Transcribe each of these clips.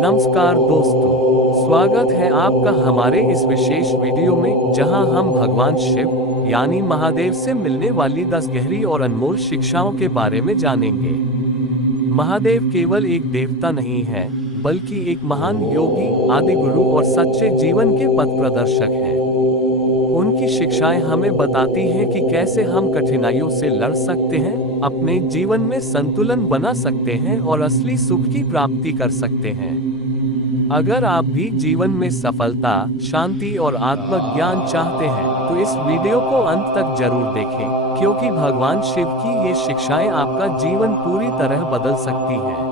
नमस्कार दोस्तों, स्वागत है आपका हमारे इस विशेष वीडियो में, जहां हम भगवान शिव यानी महादेव से मिलने वाली 10 गहरी और अनमोल शिक्षाओं के बारे में जानेंगे। महादेव केवल एक देवता नहीं है, बल्कि एक महान योगी, आदि गुरु और सच्चे जीवन के पथ प्रदर्शक हैं। उनकी शिक्षाएं हमें बताती हैं कि कैसे हम कठिनाइयों से लड़ सकते हैं, अपने जीवन में संतुलन बना सकते हैं और असली सुख की प्राप्ति कर सकते हैं। अगर आप भी जीवन में सफलता, शांति और आत्मज्ञान चाहते हैं, तो इस वीडियो को अंत तक जरूर देखें, क्योंकि भगवान शिव की ये शिक्षाएं आपका जीवन पूरी तरह बदल सकती हैं।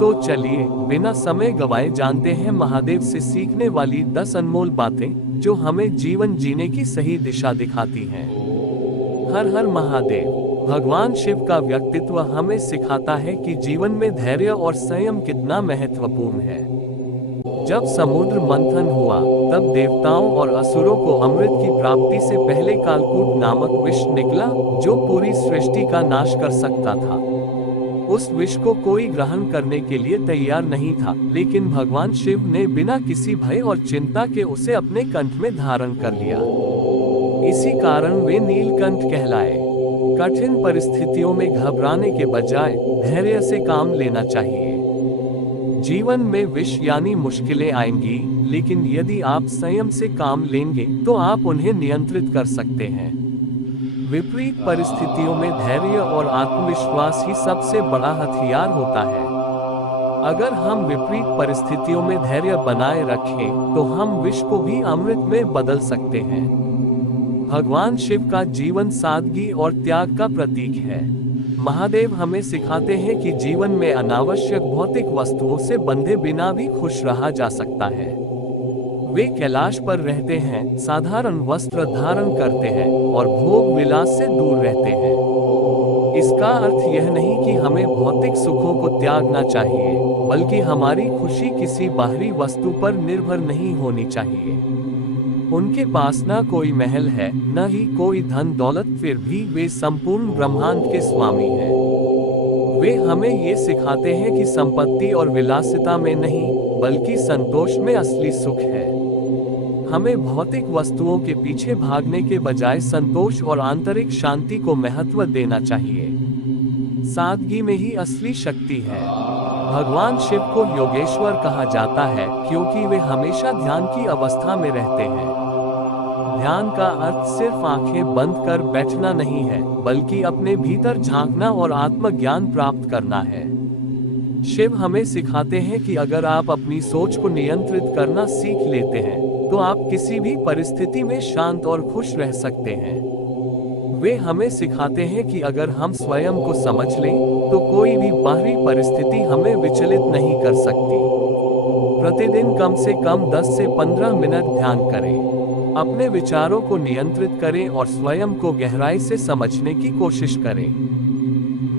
तो चलिए, बिना समय गवाए जानते हैं महादेव से सीखने वाली 10 अनमोल बातें, जो हमें जीवन जीने की सही दिशा दिखाती हैं। हर हर महादेव। भगवान शिव का व्यक्तित्व हमें सिखाता है कि जीवन में धैर्य और संयम कितना महत्वपूर्ण है। जब समुद्र मंथन हुआ, तब देवताओं और असुरों को अमृत की प्राप्ति से पहले कालकूट नामक विष निकला, जो पूरी सृष्टि का नाश कर सकता था। उस विष को कोई ग्रहण करने के लिए तैयार नहीं था, लेकिन भगवान शिव ने बिना किसी भय और चिंता के उसे अपने कंठ में धारण कर लिया। इसी कारण वे नीलकंठ कहलाए। कठिन परिस्थितियों में घबराने के बजाय धैर्य से काम लेना चाहिए। जीवन में विष यानी मुश्किलें आएंगी, लेकिन यदि आप संयम से काम लेंगे तो आप उन्हें नियंत्रित कर सकते हैं। विपरीत परिस्थितियों में धैर्य और आत्मविश्वास ही सबसे बड़ा हथियार होता है। अगर हम विपरीत परिस्थितियों में धैर्य बनाए रखें, तो हम विष को भी अमृत में बदल सकते हैं। भगवान शिव का जीवन सादगी और त्याग का प्रतीक है। महादेव हमें सिखाते हैं कि जीवन में अनावश्यक भौतिक वस्तुओं से बंधे बिना भी खुश रहा जा सकता है। वे कैलाश पर रहते हैं, साधारण वस्त्र धारण करते हैं और भोग विलास से दूर रहते हैं। इसका अर्थ यह नहीं कि हमें भौतिक सुखों को त्यागना चाहिए, बल्कि हमारी खुशी किसी बाहरी वस्तु पर निर्भर नहीं होनी चाहिए। उनके पास न कोई महल है, न ही कोई धन दौलत, फिर भी वे संपूर्ण ब्रह्मांड के स्वामी हैं। वे हमें ये सिखाते हैं कि संपत्ति और विलासिता में नहीं, बल्कि संतोष में असली सुख है। हमें भौतिक वस्तुओं के पीछे भागने के बजाय संतोष और आंतरिक शांति को महत्व देना चाहिए। सादगी में ही असली शक्ति है। भगवान शिव को योगेश्वर कहा जाता है, क्योंकि वे हमेशा ध्यान की अवस्था में रहते हैं। ध्यान का अर्थ सिर्फ आंखें बंद कर बैठना नहीं है, बल्कि अपने भीतर झांकना और आत्मज्ञान प्राप्त करना है। शिव हमें सिखाते हैं कि अगर आप अपनी सोच को नियंत्रित करना सीख लेते हैं, तो आप किसी भी परिस्थिति में शांत और खुश रह सकते हैं। वे हमें सिखाते हैं कि अगर हम स्वयं को समझ लें, तो कोई भी बाहरी परिस्थिति हमें विचलित नहीं कर सकती। प्रतिदिन कम से कम 10 से 15 मिनट ध्यान करें। अपने विचारों को नियंत्रित करें और स्वयं को गहराई से समझने की कोशिश करें।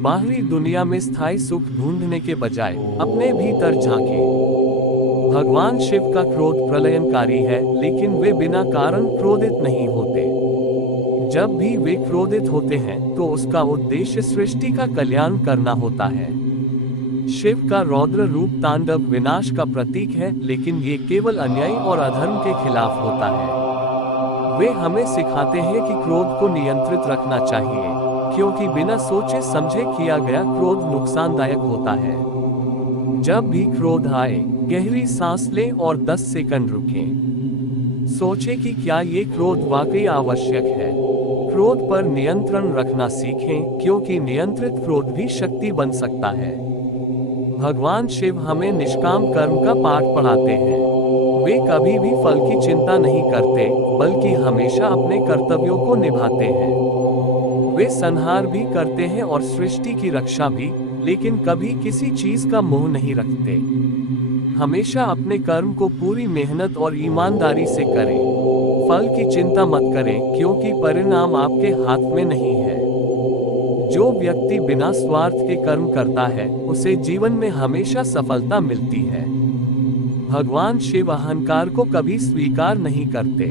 बाहरी दुनिया में स्थायी सुख ढूंढने के बजाय अपने भीतर झांकें। भगवान शिव का क्रोध प्रलयनकारी है, लेकिन वे बिना कारण क्रोधित नहीं होते। जब भी वे क्रोधित होते हैं, तो उसका उद्देश्य सृष्टि का कल्याण करना होता है। शिव का रौद्र रूप तांडव विनाश का प्रतीक है, लेकिन ये केवल अन्याय और अधर्म के खिलाफ होता है। वे हमें सिखाते हैं कि क्रोध को नियंत्रित रखना चाहिए, क्योंकि बिना सोचे समझे किया गया क्रोध नुकसानदायक होता है। जब भी क्रोध आए, गहरी सांस लें और 10 सेकंड रुकें। सोचें कि क्या ये क्रोध वाकई आवश्यक है। क्रोध पर नियंत्रण रखना सीखें, क्योंकि नियंत्रित क्रोध भी शक्ति बन सकता है। भगवान शिव हमें निष्काम कर्म का पाठ पढ़ाते हैं। वे कभी भी फल की चिंता नहीं करते, बल्कि हमेशा अपने कर्तव्यों को निभाते हैं। वे संहार भी करते हैं और सृष्टि की रक्षा भी, लेकिन कभी किसी चीज का मोह नहीं रखते। हमेशा अपने कर्म को पूरी मेहनत और ईमानदारी से करें। फल की चिंता मत करें, क्योंकि परिणाम आपके हाथ में नहीं है। जो व्यक्ति बिना स्वार्थ के कर्म करता है, उसे जीवन में हमेशा सफलता मिलती है। भगवान शिव अहंकार को कभी स्वीकार नहीं करते।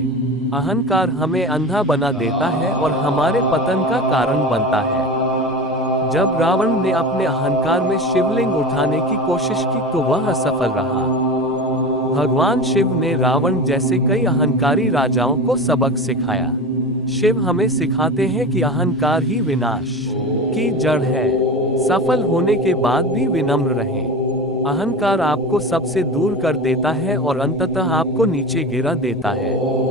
अहंकार हमें अंधा बना देता है और हमारे पतन का कारण बनता है। जब रावण ने अपने अहंकार में शिवलिंग उठाने की कोशिश की तो वह असफल रहा। भगवान शिव ने रावण जैसे कई अहंकारी राजाओं को सबक सिखाया। शिव हमें सिखाते हैं कि अहंकार ही विनाश की जड़ है। सफल होने के बाद भी विनम्र रहें। अहंकार आपको सबसे दूर कर देता है और अंततः आपको नीचे गिरा देता है।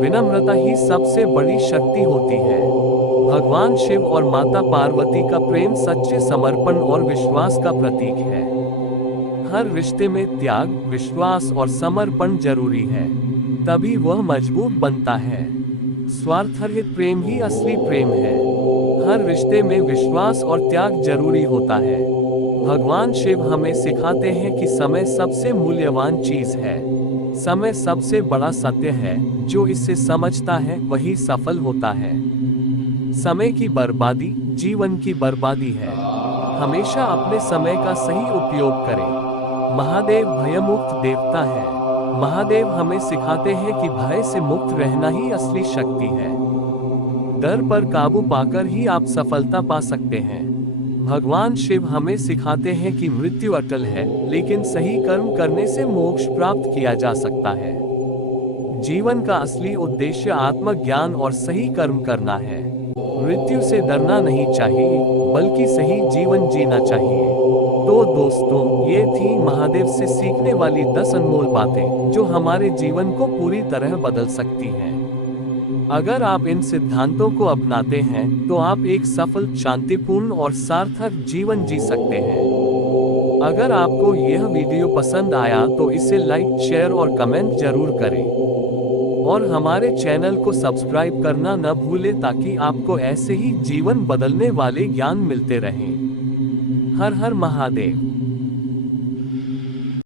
विनम्रता ही सबसे बड़ी शक्ति होती है। भगवान शिव और माता पार्वती का प्रेम सच्चे समर्पण और विश्वास का प्रतीक है। हर रिश्ते में त्याग, विश्वास और समर्पण जरूरी है, तभी वह मजबूत बनता है। स्वार्थरहित प्रेम ही असली प्रेम है। हर रिश्ते में विश्वास और त्याग जरूरी होता है। भगवान शिव हमें सिखाते हैं कि समय सबसे मूल्यवान चीज है। समय सबसे बड़ा सत्य है। जो इसे समझता है वही सफल होता है। समय की बर्बादी जीवन की बर्बादी है। हमेशा अपने समय का सही उपयोग करें। महादेव भयमुक्त देवता है। महादेव हमें सिखाते हैं कि भय से मुक्त रहना ही असली शक्ति है। डर पर काबू पाकर ही आप सफलता पा सकते हैं। भगवान शिव हमें सिखाते हैं कि मृत्यु अटल है, लेकिन सही कर्म करने से मोक्ष प्राप्त किया जा सकता है। जीवन का असली उद्देश्य आत्मज्ञान और सही कर्म करना है। मृत्यु से डरना नहीं चाहिए, बल्कि सही जीवन जीना चाहिए। तो दोस्तों, ये थी महादेव से सीखने वाली 10 अनमोल बातें जो हमारे जीवन को पूरी तरह बदल सकती हैं। अगर आप इन सिद्धांतों को अपनाते हैं तो आप एक सफल, शांतिपूर्ण और सार्थक जीवन जी सकते हैं। अगर आपको यह वीडियो पसंद आया तो इसे लाइक, शेयर और कमेंट जरूर करें। और हमारे चैनल को सब्सक्राइब करना न भूलें ताकि आपको ऐसे ही जीवन बदलने वाले ज्ञान मिलते रहें। हर हर महादेव।